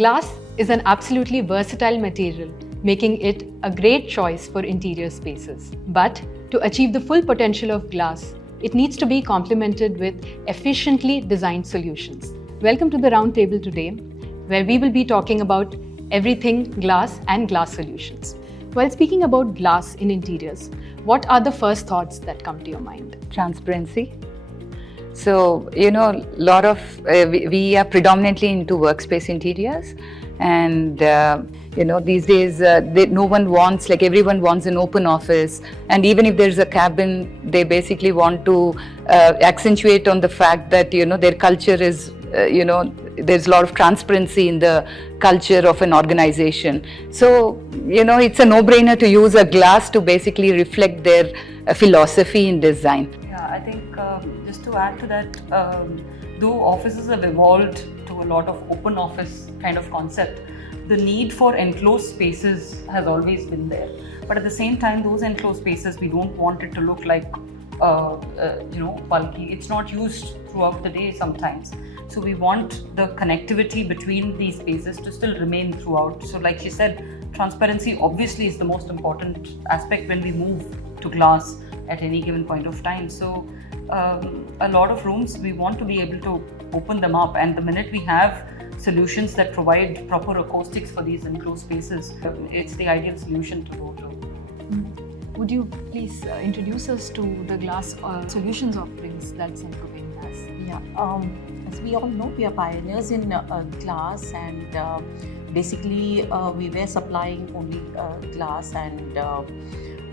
Glass is an absolutely versatile material, making it a great choice for interior spaces. But to achieve the full potential of glass, it needs to be complemented with efficiently designed solutions. Welcome to the Roundtable today, where we will be talking about everything glass and glass solutions. While speaking about glass in interiors, what are the first thoughts that come to your mind? Transparency. So, lot of, we are predominantly into workspace interiors, and, these days, no one wants, like everyone wants an open office, and even if there's a cabin, they basically want to accentuate on the fact that, their culture is, there's a lot of transparency in the culture of an organization. So, it's a no-brainer to use a glass to basically reflect their philosophy in design. Yeah, I think just to add to that, though offices have evolved to a lot of open office kind of concept, the need for enclosed spaces has always been there. But at the same time, those enclosed spaces, we don't want it to look like, bulky. It's not used throughout the day sometimes. So we want the connectivity between these spaces to still remain throughout. So like she said, transparency obviously is the most important aspect when we move to glass at any given point of time. So a lot of rooms, we want to be able to open them up, and the minute we have solutions that provide proper acoustics for these enclosed spaces, it's the ideal solution to go to. Would you please introduce us to the glass solutions offerings that Saint-Gobain has? Yeah, as we all know, we are pioneers in glass, and basically we were supplying only glass and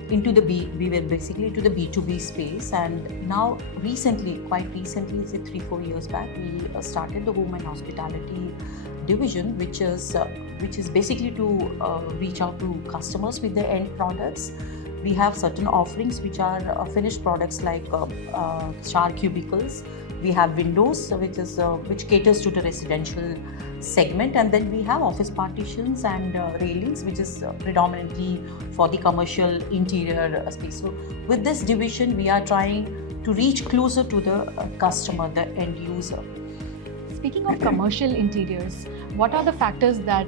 we were basically to the B2B space, and now quite recently, say 3-4 years back, we started the home and hospitality division, which is basically to reach out to customers with their end products. We have certain offerings which are finished products like shower cubicles. We have windows, which caters to the residential segment, and then we have office partitions and railings, which is predominantly for the commercial interior space. So with this division, we are trying to reach closer to the customer, the end user. Speaking of commercial interiors, what are the factors that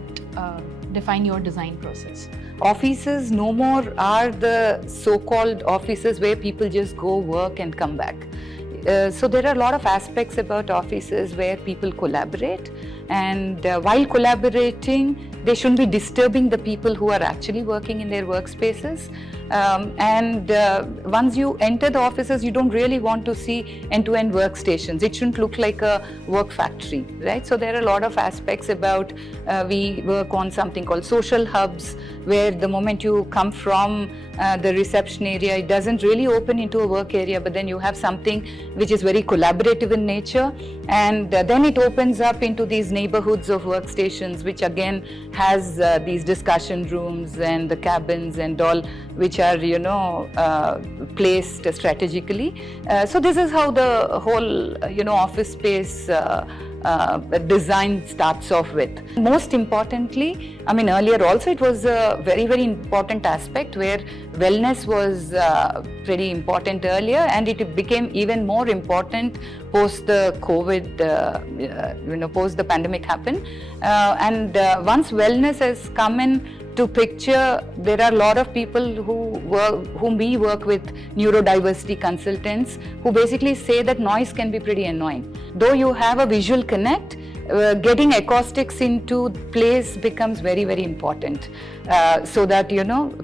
define your design process? Offices no more are the so-called offices where people just go work and come back. So there are a lot of aspects about offices where people collaborate, and while collaborating, they shouldn't be disturbing the people who are actually working in their workspaces. Once you enter the offices, you don't really want to see end-to-end workstations. It shouldn't look like a work factory, right? So there are a lot of aspects about, we work on something called social hubs, where the moment you come from the reception area, it doesn't really open into a work area, but then you have something which is very collaborative in nature, and then it opens up into these neighborhoods of workstations, which again has these discussion rooms and the cabins and all, which are placed strategically. So this is how the whole office space design starts off with. Most importantly, earlier also it was a very, very important aspect where wellness was pretty important earlier, and it became even more important post the COVID, post the pandemic happened. Once wellness has come in to picture, there are a lot of people whom we work with, neurodiversity consultants, who basically say that noise can be pretty annoying. Though you have a visual connect, getting acoustics into place becomes very, very important, so that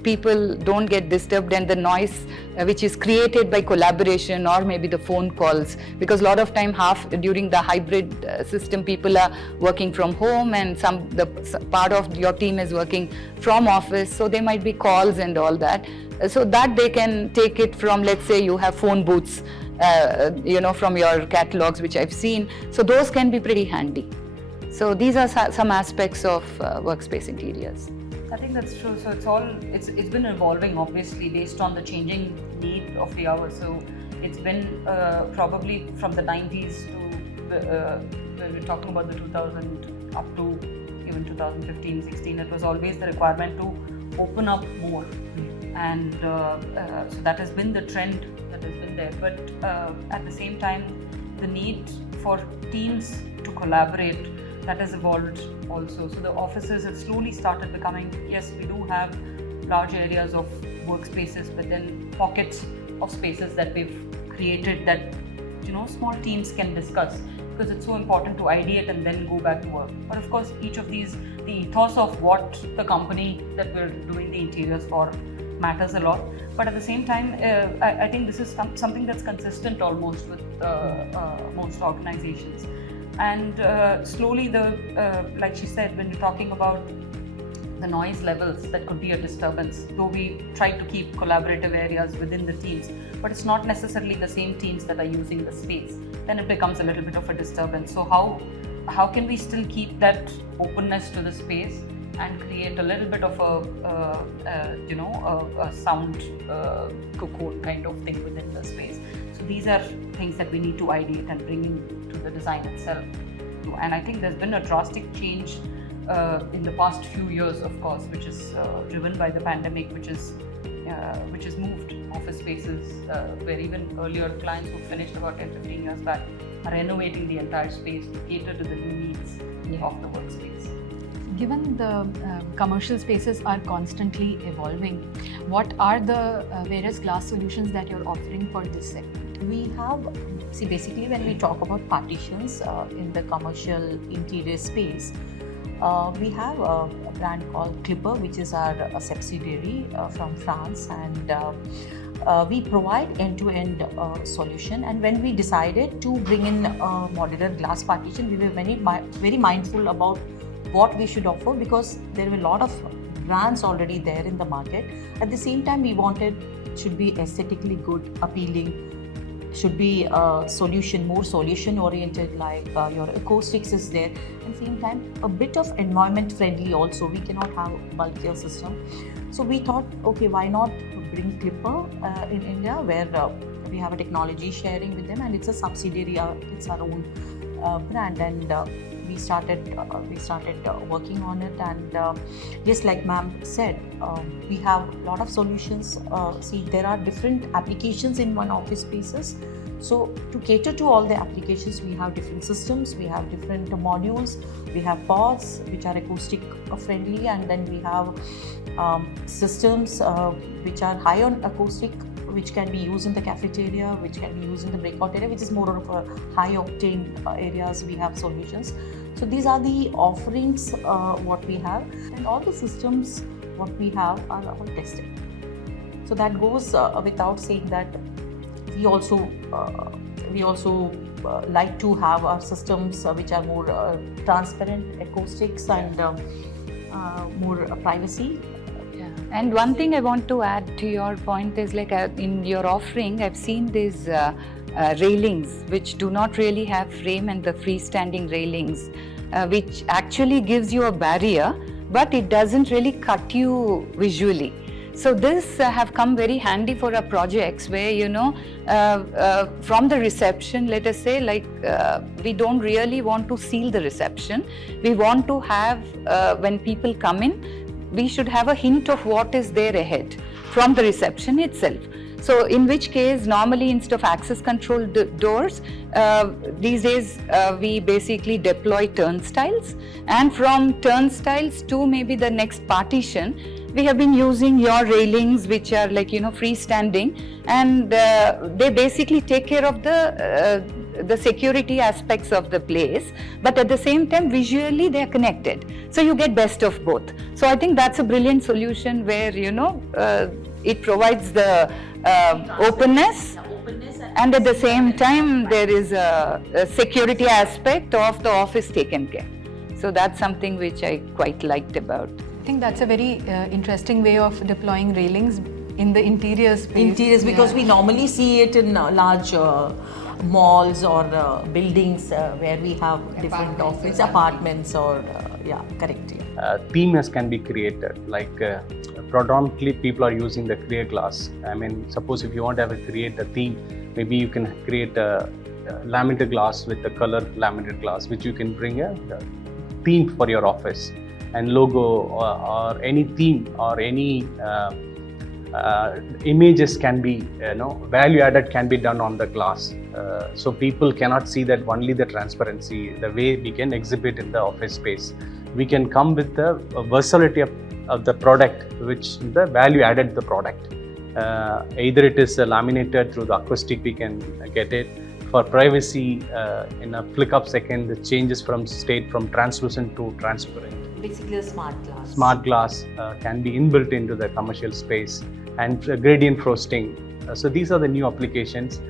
people don't get disturbed, and the noise which is created by collaboration or maybe the phone calls, because a lot of time during the hybrid system, people are working from home and the part of your team is working from office, so there might be calls and all that, so that they can take it from, let's say you have phone booths, from your catalogs, which I've seen. So those can be pretty handy. So these are some aspects of workspace interiors. I think that's true. So it's been evolving obviously based on the changing need of the hour. So it's been probably from the 90s to when we're talking about the 2000 up to even 2015, 16. It was always the requirement to open up more, and so that has been the trend that has been there. But at the same time, the need for teams to collaborate that has evolved also. So the offices have slowly started becoming, yes, we do have large areas of workspaces, but then pockets of spaces that we've created that, you know, small teams can discuss, because it's so important to ideate and then go back to work. But of course, each of these, the ethos of what the company that we're doing the interiors for matters a lot. But at the same time, I think this is something that's consistent almost with most organizations. And slowly, like she said, when you're talking about the noise levels, that could be a disturbance, though we try to keep collaborative areas within the teams, but it's not necessarily the same teams that are using the space. Then it becomes a little bit of a disturbance. So how can we still keep that openness to the space and create a little bit of a sound cocoon kind of thing within the space? So these are things that we need to ideate and bring into the design itself. And I think there's been a drastic change in the past few years, of course, which is driven by the pandemic, which has moved office spaces where even earlier clients who finished about 10-15 years back are renovating the entire space to cater to the new needs of the workspace. Given the commercial spaces are constantly evolving, what are the various glass solutions that you're offering for this segment? We have, basically when we talk about partitions in the commercial interior space, we have a brand called Clipper, which is our subsidiary from France, and we provide end-to-end solution. And when we decided to bring in modular glass partition, we were very mindful about what we should offer, because there were a lot of brands already there in the market. At the same time, we wanted should be aesthetically good, appealing, should be more solution oriented, like your acoustics is there, and same time a bit of environment friendly also. We cannot have bulkier system, so we thought, okay, why not bring Clipper in India, where we have a technology sharing with them, and it's a subsidiary, it's our own brand, and we started working on it. And just like ma'am said, we have a lot of solutions. There are different applications in one office spaces. So to cater to all the applications, we have different systems, we have different modules, we have pods which are acoustic friendly, and then we have systems which are high on acoustic, which can be used in the cafeteria, which can be used in the breakout area, which is more of a high octane areas. We have solutions. So these are the offerings what we have, and all the systems what we have are all tested. So that goes without saying that we also like to have our systems which are more transparent acoustics and more privacy. And one thing I want to add to your point is, like in your offering, I've seen these railings which do not really have frame, and the freestanding railings, which actually gives you a barrier, but it doesn't really cut you visually. So this have come very handy for our projects where, you know, from the reception, let us say, like we don't really want to seal the reception. We want to have, when people come in, we should have a hint of what is there ahead from the reception itself. So in which case, normally instead of access control doors, these days we basically deploy turnstiles, and from turnstiles to maybe the next partition, we have been using your railings, which are like, you know, freestanding, and they basically take care of the security aspects of the place, but at the same time visually they are connected, so you get best of both. So I think that's a brilliant solution where, you know, it provides the openness, and at the same time there is a security aspect of the office taken care. So that's something which I quite liked about. I think that's a very interesting way of deploying railings in the interior space. Because we normally see it in large malls or buildings where we have different office apartments or correct. Themes can be created, like predominantly people are using the clear glass. I mean, suppose if you want to create a theme, maybe you can create a laminated glass with the color laminated glass, which you can bring a theme for your office, and logo or any theme or any images can be, value added can be done on the glass. So people cannot see that only the transparency, the way we can exhibit in the office space. We can come with the versatility of the product, which the value added the product. Either it is laminated through the acoustic, we can get it. For privacy, in a flick of second, it changes from state from translucent to transparent. Basically a smart glass. Smart glass can be inbuilt into the commercial space, and gradient frosting. So these are the new applications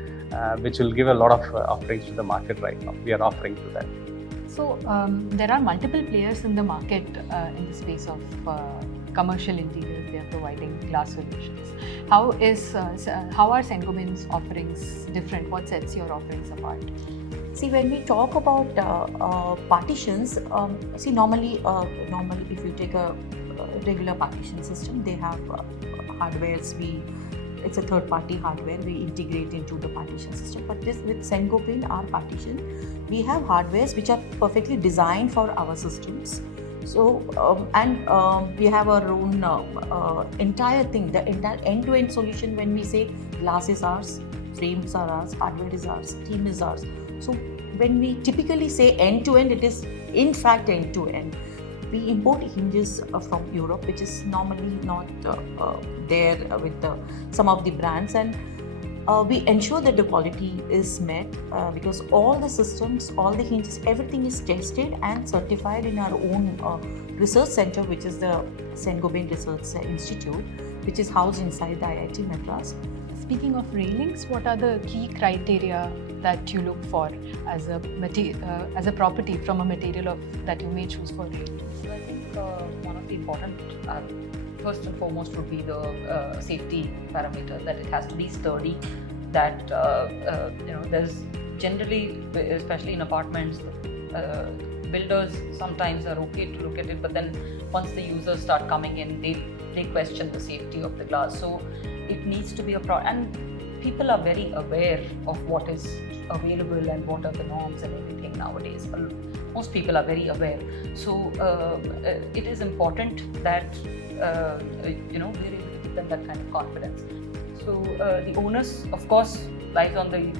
which will give a lot of offerings to the market right now. We are offering to that. So there are multiple players in the market in the space of commercial interiors. They are providing glass solutions. How are Saint-Gobain's offerings different? What sets your offerings apart? See, when we talk about partitions, normally if you take a regular partition system, they have hardwares. It's a third-party hardware we integrate into the partition system. But this with Saint-Gobain, our partition, we have hardwares which are perfectly designed for our systems. So we have our own entire thing, the entire end-to-end solution. When we say glass is ours, frames are ours, hardware is ours, team is ours. So when we typically say end-to-end, it is in fact end-to-end. We import hinges from Europe, which is normally not there with some of the brands, and we ensure that the quality is met because all the systems, all the hinges, everything is tested and certified in our own research center, which is the Saint-Gobain Research Institute, which is housed inside the IIT Madras. Speaking of railings, what are the key criteria that you look for as a property from a material that you may choose for railings? So I think one of the important, first and foremost, would be the safety parameter, that it has to be sturdy, that there's generally, especially in apartments, builders sometimes are okay to look at it, but then once the users start coming in, they question the safety of the glass. So it needs to be and people are very aware of what is available and what are the norms and everything nowadays. Most people are very aware. So it is important that we're able to give them that kind of confidence. So the onus, of course, lies on the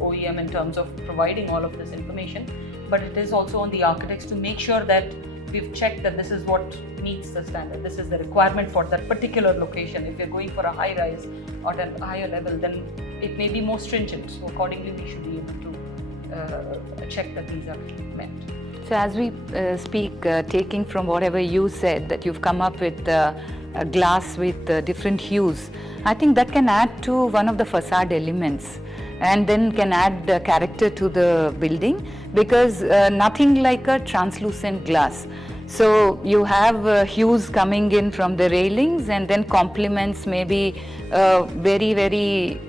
OEM in terms of providing all of this information, but it is also on the architects to make sure that we've checked that this is what meets the standard, this is the requirement for that particular location. If you're going for a high rise or at a higher level, then it may be more stringent. So accordingly, we should be able to check that these are met. So as we speak, taking from whatever you said, that you've come up with a glass with different hues, I think that can add to one of the facade elements, and then can add character to the building, because nothing like a translucent glass. So you have hues coming in from the railings, and then complements maybe very, very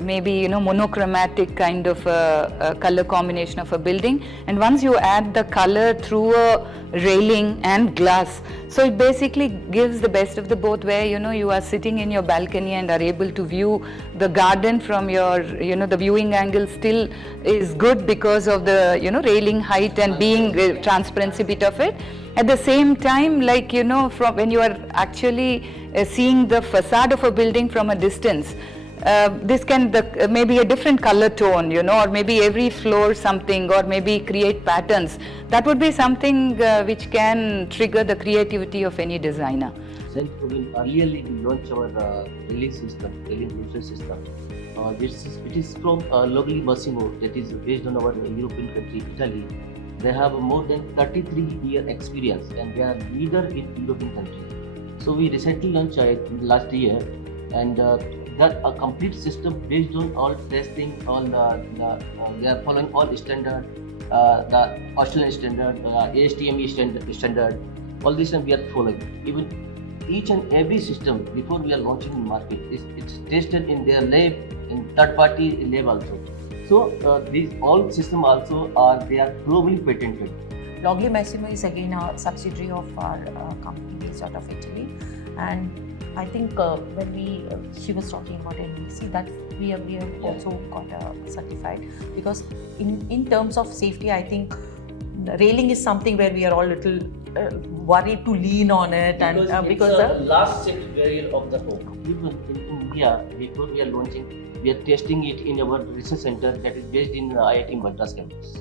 maybe monochromatic kind of a color combination of a building. And once you add the color through a railing and glass, so it basically gives the best of the both, where you are sitting in your balcony and are able to view the garden from your the viewing angle still is good because of the railing height and being transparency bit of it. At the same time, like from when you are actually seeing the facade of a building from a distance, this can maybe a different color tone, or maybe every floor something, or maybe create patterns. That would be something which can trigger the creativity of any designer. Saint-Gobain earlier we launched our railing system, railing solution system. It is from locally Massimo, that is based on our European country, Italy. They have more than 33-year experience, and they are leader in European country. So we recently launched last year, and a complete system based on all testing, they are following all standard, the Australian standard, the ASTM standard, all this we are following. Even each and every system before we are launching in market, it's tested in their lab, in third-party lab also. So these all systems also they are globally patented. Logli Massimo is again a subsidiary of our company based out of Italy, and I think when she was talking about NBC, that we have also got certified, because in terms of safety, I think railing is something where we are all little worried to lean on it, and because it's the last set barrier of the home. Even in India, before we are launching, we are testing it in our research center that is based in IIT Madras campus.